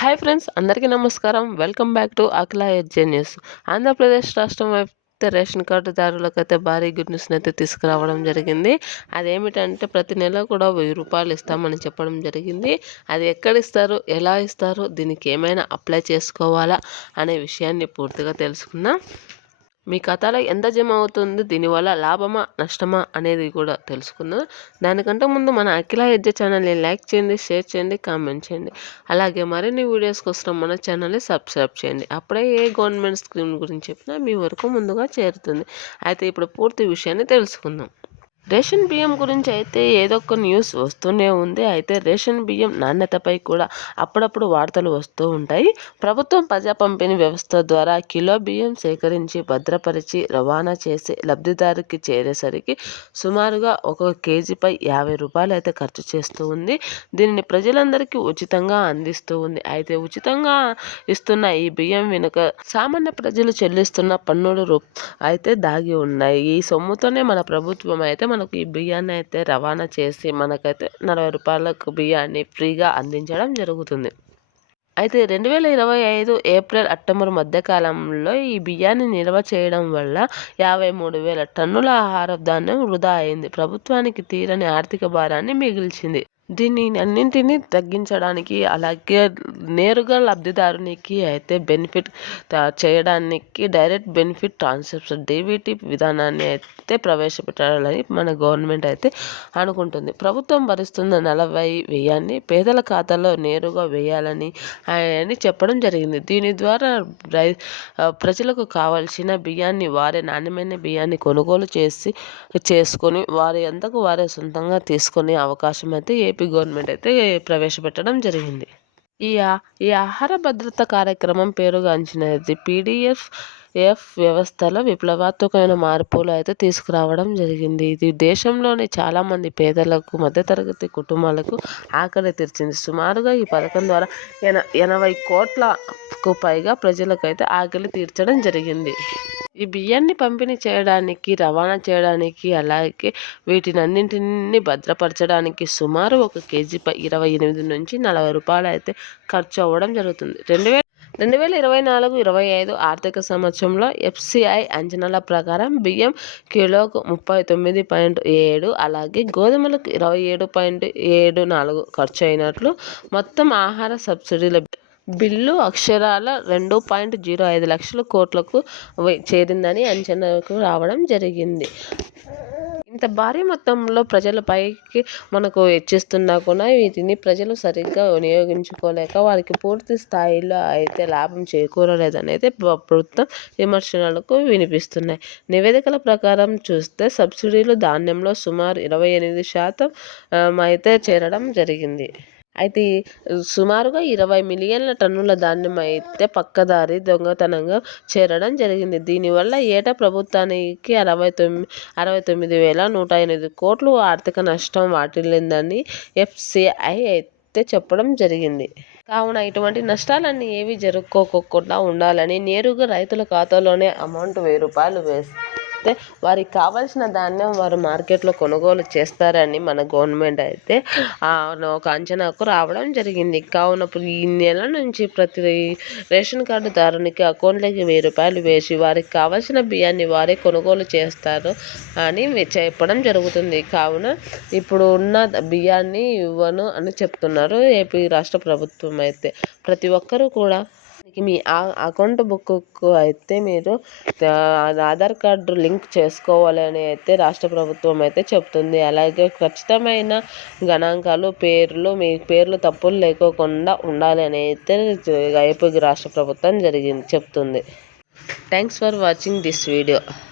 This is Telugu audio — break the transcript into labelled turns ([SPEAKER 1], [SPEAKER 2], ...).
[SPEAKER 1] హాయ్ ఫ్రెండ్స్ అందరికీ నమస్కారం. Welcome back to Akhila edge news. Andhra Pradesh రాష్ట్రం అయితే రేషన్ కార్డుదారులకు అయితే భారీ గుడ్ న్యూస్ని అయితే తీసుకురావడం జరిగింది. అదేమిటంటే ప్రతి నెల కూడా వెయ్యి రూపాయలు ఇస్తామని చెప్పడం జరిగింది. అది ఎక్కడ ఇస్తారు ఎలా ఇస్తారు దీనికి ఏమైనా అప్లై చేసుకోవాలా అనే విషయాన్ని పూర్తిగా తెలుసుకుందాం. మీ ఖాతాలో ఎంత జమ అవుతుంది దీనివల్ల లాభమా నష్టమా అనేది కూడా తెలుసుకుందాం. దానికంటే ముందు మన అఖిల హెడ్జ ఛానల్ని లైక్ చేయండి షేర్ చేయండి కామెంట్ చేయండి. అలాగే మరిన్ని వీడియోస్ కోసం మన ఛానల్ని సబ్స్క్రైబ్ చేయండి. అప్పుడే ఏ గవర్నమెంట్ స్కీమ్ గురించి చెప్పినా మీ వరకు ముందుగా చేరుతుంది. అయితే ఇప్పుడు పూర్తి విషయాన్ని తెలుసుకుందాం. రేషన్ బియ్యం గురించి అయితే ఏదో ఒక న్యూస్ వస్తూనే ఉంది. అయితే రేషన్ బియ్యం నాణ్యతపై కూడా అప్పుడప్పుడు వార్తలు వస్తూ ఉంటాయి. ప్రభుత్వం ప్రజా పంపిణీ వ్యవస్థ ద్వారా కిలో బియ్యం సేకరించి భద్రపరిచి రవాణా చేసి లబ్ధిదారుకి చేరేసరికి సుమారుగా ఒక కేజీపై యాభై రూపాయలు అయితే ఖర్చు చేస్తూ ఉంది. దీనిని ప్రజలందరికీ ఉచితంగా అందిస్తూ ఉంది. అయితే ఉచితంగా ఇస్తున్న ఈ బియ్యం వెనుక సామాన్య ప్రజలు చెల్లిస్తున్న పన్నుల రూ అయితే దాగి ఉన్నాయి. ఈ సొమ్ముతోనే మన ప్రభుత్వం అయితే మన మనకు ఈ బియ్యాన్ని అయితే రవాణా చేసి మనకైతే నలభై రూపాయలకు బియ్యాన్ని ఫ్రీగా అందించడం జరుగుతుంది. అయితే రెండు వేల ఇరవై ఐదు ఏప్రిల్ అక్టోబర్ మధ్యకాలంలో ఈ బియ్యాన్ని నిల్వ చేయడం వల్ల యాభై మూడు వేల టన్నుల ఆహార ధాన్యం వృధా అయింది. ప్రభుత్వానికి తీరని ఆర్థిక భారాన్ని మిగిల్చింది. దీన్ని అన్నింటినీ తగ్గించడానికి అలాగే నేరుగా లబ్ధిదారునికి అయితే బెనిఫిట్ చేయడానికి డైరెక్ట్ బెనిఫిట్ ట్రాన్స్ఫర్స్ డీబీటీ విధానాన్ని అయితే ప్రవేశపెట్టాలని మన గవర్నమెంట్ అయితే అనుకుంటుంది. ప్రభుత్వం భరిస్తున్న నలభై వ్యయాన్ని పేదల ఖాతాలో నేరుగా వేయాలని అని చెప్పడం జరిగింది. దీని ద్వారా రై ప్రజలకు కావాల్సిన బియ్యాన్ని వారే నాణ్యమైన బియ్యాన్ని కొనుగోలు చేసి చేసుకొని వారి ఎంతకు వారే సొంతంగా తీసుకునే అవకాశం అయితే ఏపీ ఏపీ గవర్నమెంట్ అయితే ప్రవేశపెట్టడం జరిగింది. ఈ ఈ ఆహార భద్రత కార్యక్రమం పేరుగాంచినది పీడిఎఫ్ ఎఫ్ వ్యవస్థలో విప్లవాత్మకమైన మార్పులు అయితే తీసుకురావడం జరిగింది. ఇది దేశంలోని చాలామంది పేదలకు మధ్యతరగతి కుటుంబాలకు ఆకలి తెరిచింది. సుమారుగా ఈ పథకం ద్వారా ఎన ఎనభై కోట్లకు పైగా ప్రజలకైతే ఆకలి తీర్చడం జరిగింది. ఈ బియ్యాన్ని పంపిణీ చేయడానికి రవాణా చేయడానికి అలాగే వీటినన్నింటినీ భద్రపరచడానికి సుమారు ఒక కేజీ ఇరవై ఎనిమిది నుంచి నలభై రూపాయలు అయితే ఖర్చు అవ్వడం జరుగుతుంది. రెండు వేల రెండు వేల ఇరవై నాలుగు ఇరవై ఐదు ఆర్థిక సంవత్సరంలో ఎఫ్సిఐ అంచనాల ప్రకారం బియ్యం కిలోకు ముప్పై తొమ్మిది పాయింట్ ఏడు అలాగే గోధుమలకు ఇరవై ఏడు పాయింట్ ఏడు నాలుగు ఖర్చు అయినట్లు మొత్తం ఆహార సబ్సిడీల బిల్లు అక్షరాల రెండు పాయింట్ జీరో ఐదు లక్షల కోట్లకు చేరిందని అంచనాకు రావడం జరిగింది. ఇంత భారీ మొత్తంలో ప్రజలపైకి మనకు హెచ్చిస్తున్నా కూడా వీటిని ప్రజలు సరిగ్గా వినియోగించుకోలేక వారికి పూర్తి స్థాయిలో అయితే లాభం చేకూరలేదనేది ప్రభుత్వం విమర్శనలకు వినిపిస్తున్నాయి. నివేదికల ప్రకారం చూస్తే సబ్సిడీలు ధాన్యంలో సుమారు ఇరవై ఎనిమిది శాతం అయితే చేరడం జరిగింది. అయితే సుమారుగా ఇరవై మిలియన్ల టన్నుల ధాన్యం అయితే పక్కదారి దొంగతనంగా చేరడం జరిగింది. దీనివల్ల ఏటా ప్రభుత్వానికి అరవై తొమ్మిది అరవై తొమ్మిది వేల నూట ఎనిమిది కోట్లు ఆర్థిక నష్టం వాటిల్లిందని ఎఫ్సిఐ అయితే చెప్పడం జరిగింది. కావున ఇటువంటి నష్టాలన్నీ ఏవి జరుపుకోకుండా ఉండాలని నేరుగా రైతుల ఖాతాలోనే అమౌంట్ వెయ్యి రూపాయలు వేస్తే అయితే వారికి కావాల్సిన ధాన్యం వారు మార్కెట్లో కొనుగోలు చేస్తారని మన గవర్నమెంట్ అయితే ఒక అంచనాకు రావడం జరిగింది. కావున ఈ నెల నుంచి ప్రతి రేషన్ కార్డుదారునికి అకౌంట్లోకి వెయ్యి రూపాయలు వేసి వారికి కావాల్సిన బియ్యాన్ని వారే కొనుగోలు చేస్తారు అని చెప్పడం జరుగుతుంది. కావున ఇప్పుడు ఉన్న బియ్యాన్ని ఇవ్వను అని చెప్తున్నారు ఏపీ రాష్ట్ర ప్రభుత్వం అయితే. ప్రతి ఒక్కరూ కూడా మీ అకౌంట్ బుక్కు అయితే మీరు ఆధార్ కార్డు లింక్ చేసుకోవాలి అని అయితే రాష్ట్ర ప్రభుత్వం అయితే చెప్తుంది అలాగే ఖచ్చితమైన గణాంకాలు పేర్లు మీ పేర్లు తప్పులు లేకోకుండా ఉండాలి అని అయితే ఏపీ రాష్ట్ర ప్రభుత్వం జరిగింది చెప్తుంది thanks for watching this video